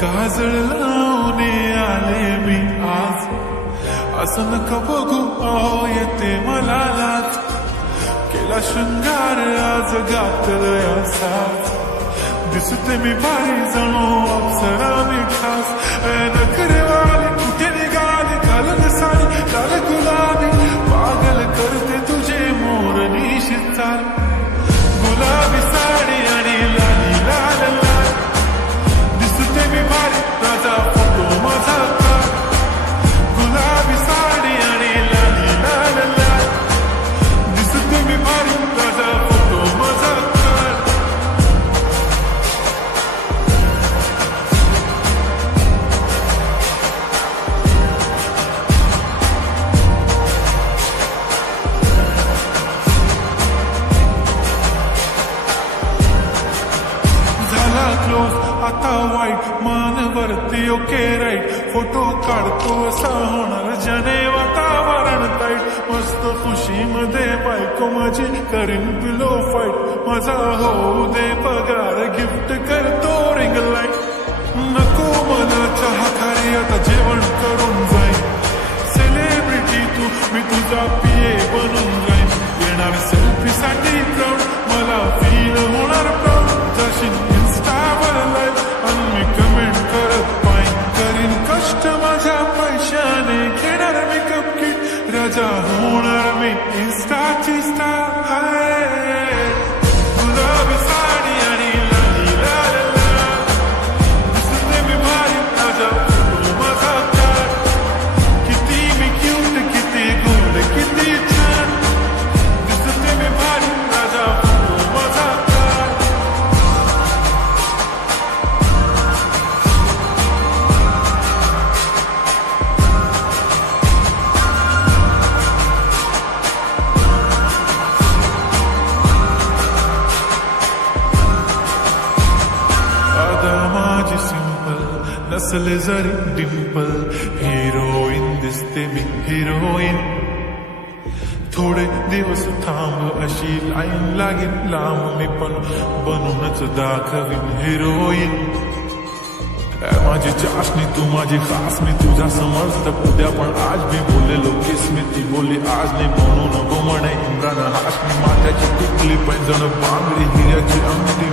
काजळ लावणे आले मी आज, असं नका बघू अहो येते मला लाज. केला शृंगार आज घातलंय असाच, दिसते मी भारी जणू अप्सरा मी खास. नखरेवाली कुठे निघाली घालत साडी लाल गुलाबी, पागल करते तुझे मोरनीशी चाल. गुलाबी साडी आणि लाली लाल लाल, दिसते मी भारी राजा फोटो माझा काढ. गुलाबी साडी आणि लाली लाल लाल, दिसते मी भारी राजा फोटो माझा काढ. झाला क्लोज आता वाईट, मान वरती ओके राईट. फोटो काढतो असा होणार ज्याने वातावरण ताईट. मस्त खुशीमध्ये बायको माझी करीन पिलो फाईट. माझा होऊ दे पगार गिफ्ट करतो रिंग लाईट. नको मला चहा खारी आता जेवण करून जाईन. सेलिब्रिटी तू मी तुझा पिये बनून जाईन. येणार सेल्फी साठी क्राऊड मला फील होणार प्राऊड. जशी इन्स्टावर लाईव्ह आणि मी कमेंट करत पाईन. करीन कष्ट माझ्या पैशाने घेणार मेकअप किट. राजा होणार मी इन्स्टाची स्टार. गुलाबी साडी आणि लाली लाल लाल, दिसते मी भारी राजा फोटो माझा काढ. किती मी क्यूट किती गोड किती छान, दिसते मी भारी राजा फोटो माझा काढ. माझी सिंपल नसले जरी डिंपल, हिरोईन दिसते मी हिरोईन. थोडे दिवस थांब अशी लाईन लागेल लांब, मी पण बनूनच दाखवीन हिरोईन. माझी चाशनी तू माझी खास, मी तुझ्या समर्थ उद्या पण आज मी बोललेलो किस मी. ती बोलली आज नाही म्हणू नको म्हणे इम्रान हाशमी. माथ्याची टिकली पैंजण बांगडी हिऱ्याची अंगठी.